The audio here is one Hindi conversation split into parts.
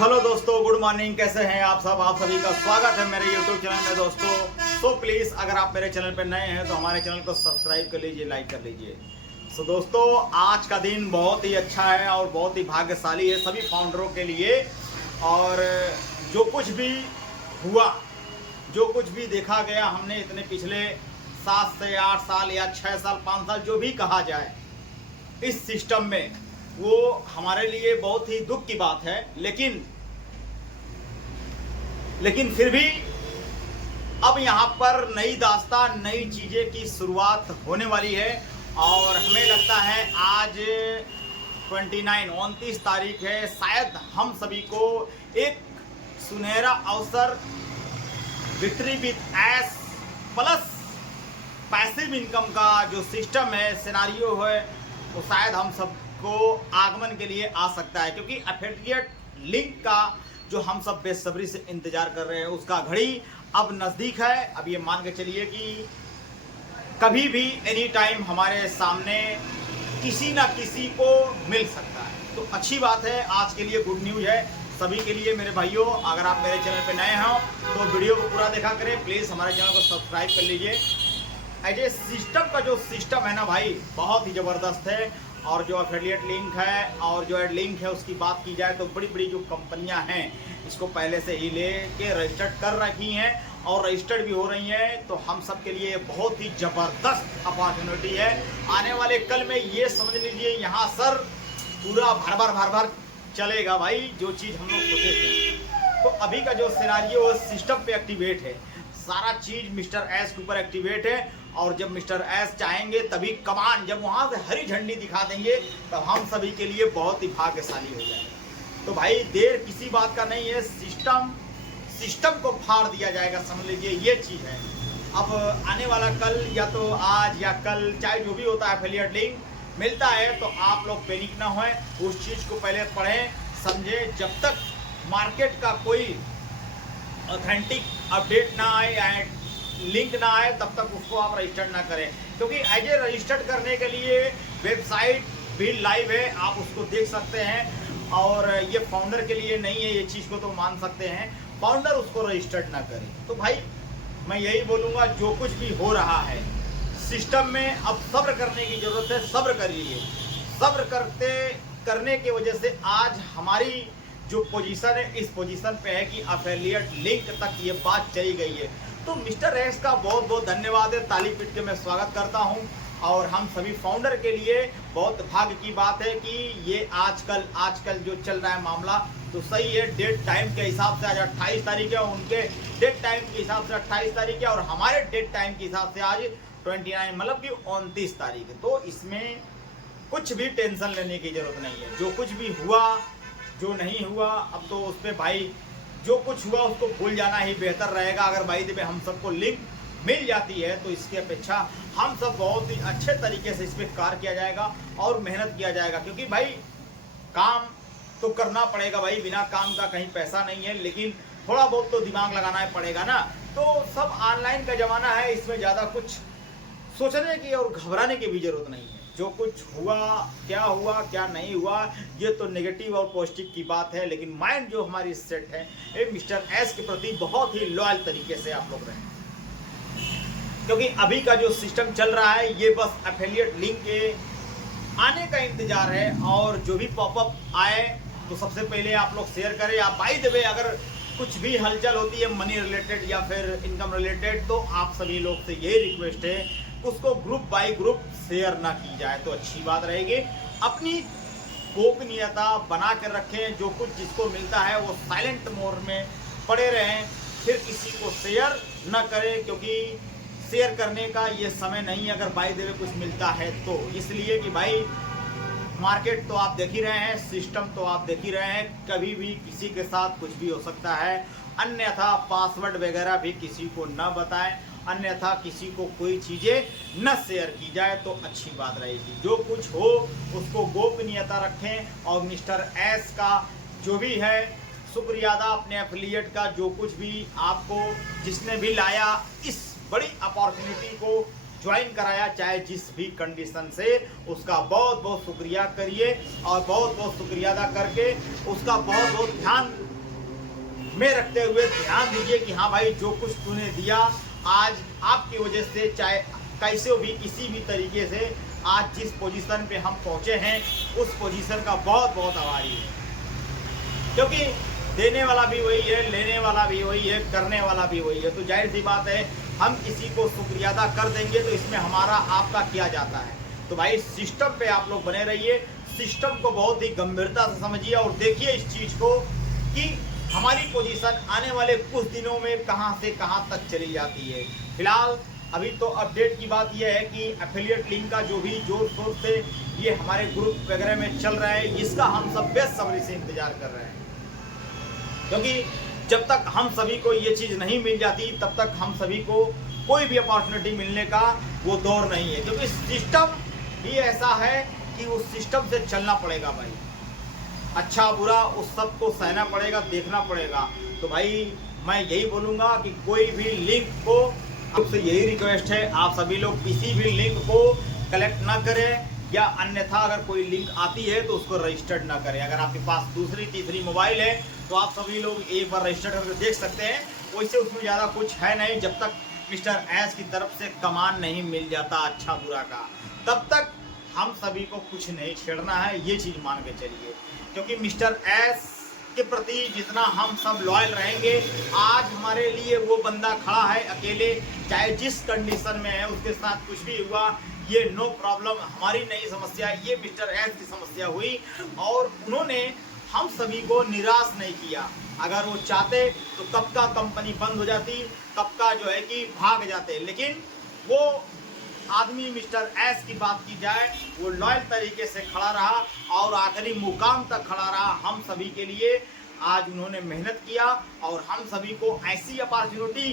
हेलो दोस्तों, गुड मॉर्निंग। कैसे हैं आप सब? आप सभी का स्वागत है मेरे YouTube चैनल में दोस्तों। तो प्लीज़ अगर आप मेरे चैनल पर नए हैं तो हमारे चैनल को सब्सक्राइब कर लीजिए, लाइक कर लीजिए। सो दोस्तों, आज का दिन बहुत ही अच्छा है और बहुत ही भाग्यशाली है सभी फाउंडरों के लिए। और जो कुछ भी हुआ, जो कुछ भी देखा गया, हमने इतने पिछले 7 से 8 साल या 6 साल 5 साल जो भी कहा जाए इस सिस्टम में, वो हमारे लिए बहुत ही दुख की बात है। लेकिन फिर भी अब यहाँ पर नई दास्तान, नई चीज़ें की शुरुआत होने वाली है। और हमें लगता है आज 29 तारीख है, शायद हम सभी को एक सुनहरा अवसर victory with S plus passive income का जो सिस्टम है, सिनारियो है, वो शायद हम सबको आगमन के लिए आ सकता है। क्योंकि एफिलिएट लिंक का जो हम सब बेसब्री से इंतजार कर रहे हैं, उसका घड़ी अब नज़दीक है। अब ये मान के चलिए कि कभी भी एनी टाइम हमारे सामने किसी ना किसी को मिल सकता है। तो अच्छी बात है, आज के लिए गुड न्यूज़ है सभी के लिए मेरे भाइयों। अगर आप मेरे चैनल पे नए हो तो वीडियो को पूरा देखा करें, प्लीज़ हमारे चैनल को सब्सक्राइब कर लीजिए। ऐसे सिस्टम का जो सिस्टम है ना भाई, बहुत ही ज़बरदस्त है। और जो एफिलिएट लिंक है और जो एड लिंक है, उसकी बात की जाए तो बड़ी बड़ी जो कंपनियां हैं इसको पहले से ही लेके रजिस्टर्ड कर रखी हैं और रजिस्टर्ड भी हो रही हैं। तो हम सब के लिए बहुत ही ज़बरदस्त अपॉर्चुनिटी है। आने वाले कल में ये समझ लीजिए, यहाँ सर पूरा भर भर चलेगा भाई, जो चीज़ हम लोग सोचे थे। तो अभी का जो सिनारियो सिस्टम पे एक्टिवेट है, सारा चीज़ मिस्टर एस के ऊपर एक्टिवेट है। और जब मिस्टर एस चाहेंगे तभी कमान, जब वहाँ से हरी झंडी दिखा देंगे, तब हम सभी के लिए बहुत ही भाग्यशाली हो जाएगा। तो भाई देर किसी बात का नहीं है, सिस्टम को फाड़ दिया जाएगा, समझ लीजिए ये चीज़ है। अब आने वाला कल, या तो आज या कल, चाहे जो भी होता है, एफिलिएट लिंक मिलता है तो आप लोग पैनिक ना होएं, उस चीज़ को पहले पढ़ें समझें। जब तक मार्केट का कोई ऑथेंटिक अपडेट ना आए या लिंक ना आए, तब तक उसको आप रजिस्टर ना करें। क्योंकि एज ए रजिस्टर्ड करने के लिए वेबसाइट भी लाइव है, आप उसको देख सकते हैं। और ये फाउंडर के लिए नहीं है, ये चीज़ को तो मान सकते हैं, फाउंडर उसको रजिस्टर्ड ना करे। तो भाई मैं यही बोलूँगा, जो कुछ भी हो रहा है सिस्टम में, अब सब्र करने की ज़रूरत है। सब्र करिए, सब्र करने की वजह से आज हमारी जो पोजीशन है, इस पोजीशन पे है कि एफिलिएट लिंक तक ये बात चली गई है। तो मिस्टर एक्स का बहुत बहुत धन्यवाद है, ताली पीट के मैं स्वागत करता हूं। और हम सभी फाउंडर के लिए बहुत भाग्य की बात है कि ये आजकल जो चल रहा है मामला, तो सही है। डेट टाइम के हिसाब से आज 28 तारीख है, उनके डेट टाइम के हिसाब से 28 तारीख है, और हमारे डेट टाइम के हिसाब से आज 29 मतलब कि 29 तारीख है। तो इसमें कुछ भी टेंशन लेने की जरूरत नहीं है। जो कुछ भी हुआ, जो नहीं हुआ, अब तो उस पर भाई जो कुछ हुआ उसको भूल जाना ही बेहतर रहेगा। अगर भाई में हम सबको लिंक मिल जाती है तो इसकी अपेक्षा हम सब बहुत ही अच्छे तरीके से इस पर कार्य किया जाएगा और मेहनत किया जाएगा। क्योंकि भाई काम तो करना पड़ेगा भाई, बिना काम का कहीं पैसा नहीं है। लेकिन थोड़ा बहुत तो दिमाग लगाना पड़ेगा ना। तो सब ऑनलाइन का ज़माना है, इसमें ज़्यादा कुछ सोचने की और घबराने की भी ज़रूरत नहीं है। जो कुछ हुआ, क्या नहीं हुआ, ये तो नेगेटिव और पॉजिटिव की बात है। लेकिन माइंड जो हमारी सेट है, ये मिस्टर एस के प्रति बहुत ही लॉयल तरीके से आप लोग रहें। क्योंकि अभी का जो सिस्टम चल रहा है, ये बस एफिलिएट लिंक के आने का इंतजार है। और जो भी पॉपअप आए तो सबसे पहले आप लोग शेयर करें। आप बाय द वे अगर कुछ भी हलचल होती है मनी रिलेटेड या फिर इनकम रिलेटेड, तो आप सभी लोग से यही रिक्वेस्ट है, उसको ग्रुप बाय ग्रुप शेयर ना की जाए तो अच्छी बात रहेगी। अपनी गोपनीयता बना कर रखें, जो कुछ जिसको मिलता है वो साइलेंट मोड में पड़े रहें, फिर किसी को शेयर न करें। क्योंकि शेयर करने का ये समय नहीं है अगर बाय द वे कुछ मिलता है तो। इसलिए कि भाई मार्केट तो आप देख ही रहे हैं, सिस्टम तो आप देख ही रहे हैं, कभी भी किसी के साथ कुछ भी हो सकता है। अन्यथा पासवर्ड वगैरह भी किसी को न बताएं, अन्यथा किसी को कोई चीज़ें न शेयर की जाए तो अच्छी बात रहेगी। जो कुछ हो उसको गोपनीयता रखें। और मिस्टर एस का जो भी है शुक्रिया अदा, अपने एफिलिएट का जो कुछ भी आपको जिसने भी लाया, इस बड़ी अपॉर्चुनिटी को ज्वाइन कराया, चाहे जिस भी कंडीशन से, उसका बहुत बहुत शुक्रिया करिए। और बहुत बहुत शुक्रिया अदा करके उसका बहुत बहुत ध्यान में रखते हुए ध्यान दीजिए कि हाँ भाई, जो कुछ तूने दिया आज आपकी वजह से, चाहे कैसे भी किसी भी तरीके से आज जिस पोजीशन पे हम पहुंचे हैं उस पोजीशन का बहुत बहुत आभारी है। क्योंकि देने वाला भी वही है, लेने वाला भी वही है, करने वाला भी वही है। तो जाहिर सी बात है, हम किसी को शुक्रिया अदा कर देंगे तो इसमें हमारा आपका किया जाता है। तो भाई सिस्टम पे आप लोग बने रहिए, सिस्टम को बहुत ही गंभीरता से समझिए और देखिए इस चीज़ को कि हमारी पोजीशन आने वाले कुछ दिनों में कहां से कहां तक चली जाती है। फिलहाल अभी तो अपडेट की बात यह है कि एफिलिएट लिंक का जो भी जोर शोर से ये हमारे ग्रुप वगैरह में चल रहा है, इसका हम सब बेसब्री से इंतजार कर रहे हैं। क्योंकि जब तक हम सभी को ये चीज़ नहीं मिल जाती तब तक हम सभी को कोई भी अपॉर्चुनिटी मिलने का वो दौर नहीं है। क्योंकि सिस्टम ही ऐसा है कि उस सिस्टम से चलना पड़ेगा भाई, अच्छा बुरा उस सब को सहना पड़ेगा, देखना पड़ेगा। तो भाई मैं यही बोलूँगा कि कोई भी लिंक को, आपसे यही रिक्वेस्ट है, आप सभी लोग किसी भी लिंक को कलेक्ट ना करें, या अन्यथा अगर कोई लिंक आती है तो उसको रजिस्टर्ड ना करें। अगर आपके पास दूसरी तीसरी मोबाइल है तो आप सभी लोग एक बार रजिस्टर करके देख सकते हैं। वैसे उसमें ज़्यादा कुछ है नहीं, जब तक मिस्टर एस की तरफ से कमान नहीं मिल जाता अच्छा बुरा का, तब तक हम सभी को कुछ नहीं छेड़ना है, ये चीज़ मान के चलिए। क्योंकि मिस्टर एस के प्रति जितना हम सब लॉयल रहेंगे, आज हमारे लिए वो बंदा खड़ा है अकेले, चाहे जिस कंडीशन में है उसके साथ कुछ भी हुआ, ये नो प्रॉब्लम, हमारी नई समस्या, ये मिस्टर एस की समस्या हुई और उन्होंने हम सभी को निराश नहीं किया। अगर वो चाहते तो कब का कंपनी बंद हो जाती, कब का जो है कि भाग जाते, लेकिन वो आदमी मिस्टर एस की बात की जाए वो लॉयल तरीके से खड़ा रहा और आखिरी मुकाम तक खड़ा रहा हम सभी के लिए। आज उन्होंने मेहनत किया और हम सभी को ऐसी अपॉर्चुनिटी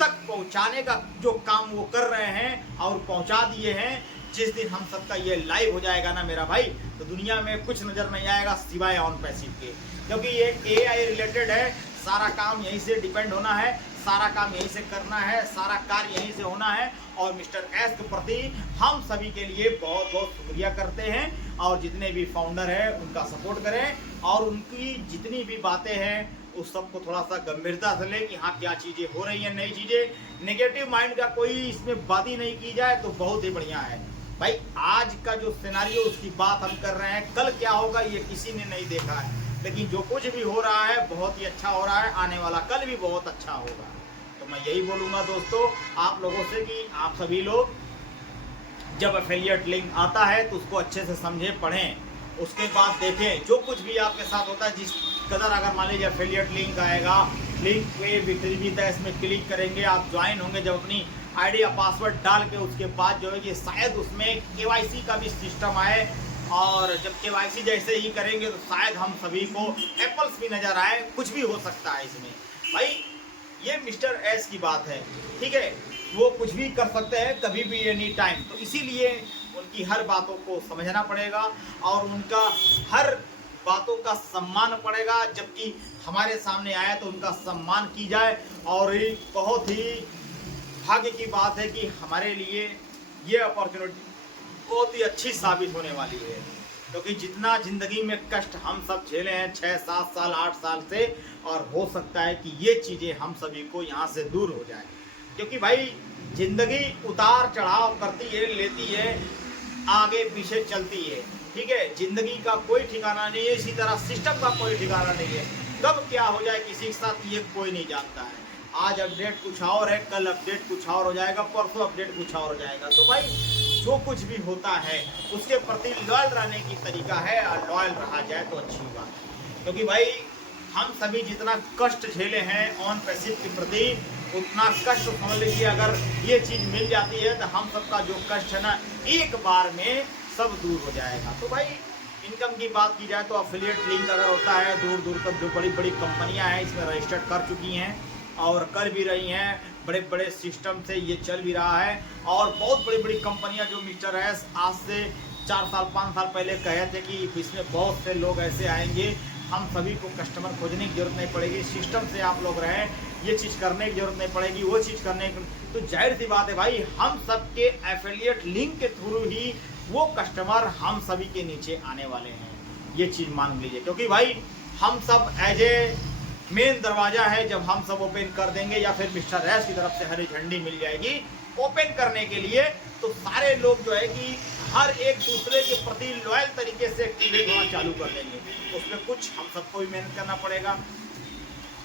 तक पहुंचाने का जो काम वो कर रहे हैं और पहुंचा दिए हैं। जिस दिन हम सबका ये लाइव हो जाएगा ना मेरा भाई, तो दुनिया में कुछ नज़र नहीं आएगा सिवाय ऑन पैसिव के, क्योंकि ये एआई रिलेटेड है। सारा काम यहीं से डिपेंड होना है, सारा काम यहीं से करना है, सारा कार्य यहीं से होना है। और मिस्टर एस के प्रति हम सभी के लिए बहुत बहुत शुक्रिया करते हैं और जितने भी फाउंडर हैं उनका सपोर्ट करें और उनकी जितनी भी बातें हैं उस सबको थोड़ा सा गंभीरता से लें कि हाँ क्या चीज़ें हो रही हैं, नई चीज़ें। नेगेटिव माइंड का कोई इसमें बात ही नहीं की जाए तो बहुत ही बढ़िया है भाई। आज का जो सिनेरियो उसकी बात हम कर रहे हैं, कल क्या होगा ये किसी ने नहीं देखा है, लेकिन जो कुछ भी हो रहा है बहुत ही अच्छा हो रहा है, आने वाला कल भी बहुत अच्छा होगा। तो मैं यही बोलूँगा दोस्तों आप लोगों से कि आप सभी लोग जब एफिलिएट लिंक आता है तो उसको अच्छे से समझें, पढ़ें, उसके बाद देखें जो कुछ भी आपके साथ होता है। जिस कदर अगर मान लीजिए एफिलिएट लिंक आएगा, लिंक पे विक्ट्री भी है, इसमें क्लिक करेंगे, आप ज्वाइन होंगे, जब अपनी आईडी या पासवर्ड डाल के उसके बाद जो है कि शायद उसमें केवाईसी का भी सिस्टम आए और जब केवाईसी जैसे ही करेंगे तो शायद हम सभी को एप्पल्स भी नज़र आए, कुछ भी हो सकता है इसमें भाई। ये मिस्टर एस की बात है, ठीक है, वो कुछ भी कर सकते हैं कभी भी एनी टाइम। तो इसीलिए उनकी हर बातों को समझना पड़ेगा और उनका हर बातों का सम्मान पड़ेगा। जबकि हमारे सामने आया तो उनका सम्मान की जाए। और ये बहुत ही भाग्य की बात है कि हमारे लिए ये अपॉर्चुनिटी बहुत ही अच्छी साबित होने वाली है। क्योंकि जितना ज़िंदगी में कष्ट हम सब झेले हैं 6, 7 साल 8 साल से, और हो सकता है कि ये चीज़ें हम सभी को यहाँ से दूर हो जाए। क्योंकि भाई ज़िंदगी उतार चढ़ाव करती है, लेती है, आगे पीछे चलती है, ठीक है। ज़िंदगी का कोई ठिकाना नहीं है, इसी तरह सिस्टम का कोई ठिकाना नहीं है। कब क्या हो जाए किसी के साथ ये कोई नहीं जानता है। आज अपडेट कुछ और है, कल अपडेट कुछ और हो जाएगा, परसों अपडेट कुछ और हो जाएगा। तो भाई जो कुछ भी होता है उसके प्रति लॉयल रहने की तरीका है और लॉयल रहा जाए तो अच्छी बात है। क्योंकि भाई हम सभी जितना कष्ट झेले हैं ऑन पैसिव के प्रति, उतना कष्ट समझ लीजिए अगर ये चीज़ मिल जाती है तो हम सबका जो कष्ट है ना एक बार में सब दूर हो जाएगा। तो भाई इनकम की बात की जाए तो एफिलिएट लिंक अगर होता है, दूर दूर तक जो बड़ी बड़ी कंपनियां हैं इसमें रजिस्टर्ड कर चुकी हैं और कर भी रही हैं, बड़े बड़े सिस्टम से ये चल भी रहा है। और बहुत बड़ी बड़ी कंपनियां जो मिस्टर एस आज से 4 साल 5 साल पहले कहे थे कि इसमें बहुत से लोग ऐसे आएंगे, हम सभी को कस्टमर खोजने की जरूरत नहीं पड़ेगी, सिस्टम से आप लोग रहें, ये चीज़ करने की जरूरत नहीं पड़ेगी, वो चीज़ करने की। तो जाहिर सी बात है भाई हम सब के एफिलिएट लिंक के थ्रू ही वो कस्टमर हम सभी के नीचे आने वाले हैं, ये चीज़ मान लीजिए। क्योंकि भाई हम सब एज ए मेन दरवाजा है, जब हम सब ओपन कर देंगे या फिर मिस्टर एस की तरफ से हरी झंडी मिल जाएगी ओपन करने के लिए, तो सारे लोग जो है कि हर एक दूसरे के प्रति लॉयल तरीके से एक्टिवेट होना चालू कर देंगे। उसमें कुछ हम सबको भी मेहनत करना पड़ेगा,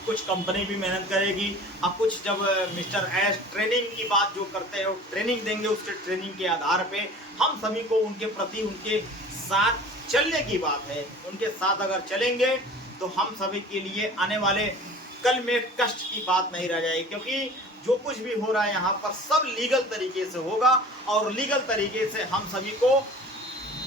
कुछ कंपनी भी मेहनत करेगी, और कुछ जब मिस्टर एस ट्रेनिंग की बात जो करते हैं ट्रेनिंग देंगे, उसके ट्रेनिंग के आधार पे हम सभी को उनके प्रति उनके साथ चलने की बात है। उनके साथ अगर चलेंगे तो हम सभी के लिए आने वाले कल में कष्ट की बात नहीं रह जाएगी, क्योंकि जो कुछ भी हो रहा है यहाँ पर सब लीगल तरीके से होगा और लीगल तरीके से हम सभी को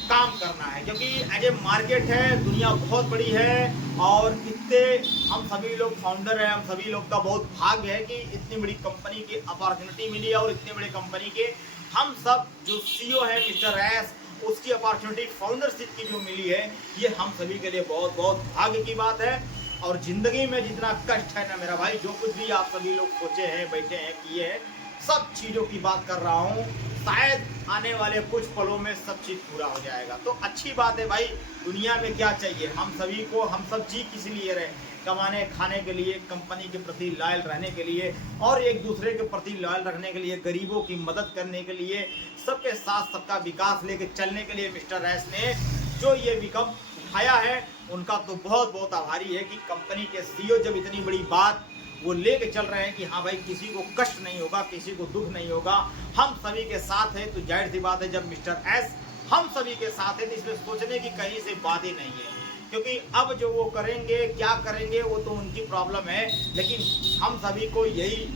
काम करना है, क्योंकि एज ए मार्केट है, दुनिया बहुत बड़ी है और इतने हम सभी लोग फाउंडर हैं, हम सभी लोग का बहुत भाग्य है कि इतनी बड़ी कंपनी की अपॉर्चुनिटी मिली है और इतनी बड़ी कंपनी के हम सब जो सीईओ है मिस्टर एस, उसकी अपॉर्चुनिटी फाउंडरशिप की जो मिली है, ये हम सभी के लिए बहुत बहुत भाग्य की बात है। और ज़िंदगी में जितना कष्ट है ना मेरा भाई, जो कुछ भी आप सभी लोग सोचे हैं, बैठे हैं, किए हैं, सब चीज़ों की बात कर रहा हूँ, शायद आने वाले कुछ पलों में सब चीज़ पूरा हो जाएगा। तो अच्छी बात है भाई, दुनिया में क्या चाहिए हम सभी को, हम सब जी किस लिए रहे, कमाने खाने के लिए, कंपनी के प्रति लॉयल रहने के लिए और एक दूसरे के प्रति लॉयल रहने के लिए, गरीबों की मदद करने के लिए, सबके साथ सबका विकास लेके चलने के लिए मिस्टर एस ने जो ये विकल्प उठाया है, उनका तो बहुत बहुत आभारी है कि कंपनी के सीईओ जब इतनी बड़ी बात वो लेके चल रहे हैं कि हाँ भाई किसी को कष्ट नहीं होगा, किसी को दुख नहीं होगा, हम सभी के साथ है। तो जाहिर सी बात है जब मिस्टर एस हम सभी के साथ है तो इसमें सोचने की कहीं से बात ही नहीं है, क्योंकि अब जो वो करेंगे क्या करेंगे वो तो उनकी प्रॉब्लम है, लेकिन हम सभी को यही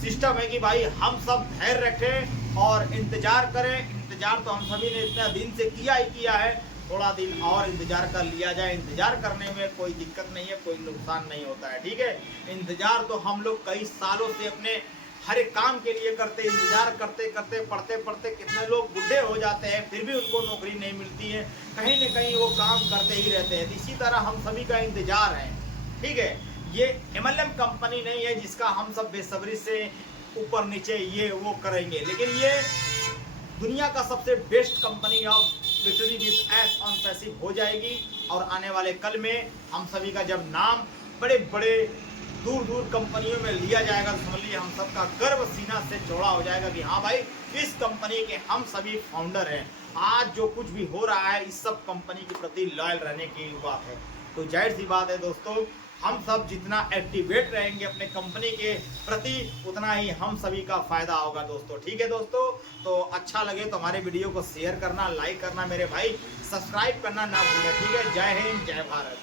सिस्टम है कि भाई हम सब धैर्य रखें और इंतजार करें। इंतजार तो हम सभी ने इतना दिन से किया ही किया है, थोड़ा दिन और इंतजार कर लिया जाए। इंतजार करने में कोई दिक्कत नहीं है, कोई नुकसान नहीं होता है, ठीक है। इंतजार तो हम लोग कई सालों से अपने हर एक काम के लिए करते, इंतजार करते करते पढ़ते पढ़ते कितने लोग बूढ़े हो जाते हैं, फिर भी उनको नौकरी नहीं मिलती है, कहीं न कहीं वो काम करते ही रहते हैं। इसी तरह हम सभी का इंतजार है, ठीक है। ये MLM कंपनी नहीं है जिसका हम सब बेसब्री से ऊपर नीचे ये वो करेंगे, लेकिन ये दुनिया का सबसे best company of victory with S on passive हो जाएगी। और आने वाले कल में हम सभी का जब नाम बड़े बड़े दूर दूर कंपनियों में लिया जाएगा तो समझ लीजिए हम सबका गर्व सीना से चौड़ा हो जाएगा कि हाँ भाई इस कंपनी के हम सभी फाउंडर हैं। आज जो कुछ भी हो रहा है इस सब कंपनी के प्रति लॉयल रहने की बात है। तो जाहिर सी बात है दोस्तों, हम सब जितना एक्टिवेट रहेंगे अपने कंपनी के प्रति उतना ही हम सभी का फायदा होगा दोस्तों, ठीक है दोस्तों। तो अच्छा लगे तो हमारे वीडियो को शेयर करना, लाइक करना, मेरे भाई सब्सक्राइब करना ना भूलें, ठीक है। जय हिंद, जय भारत।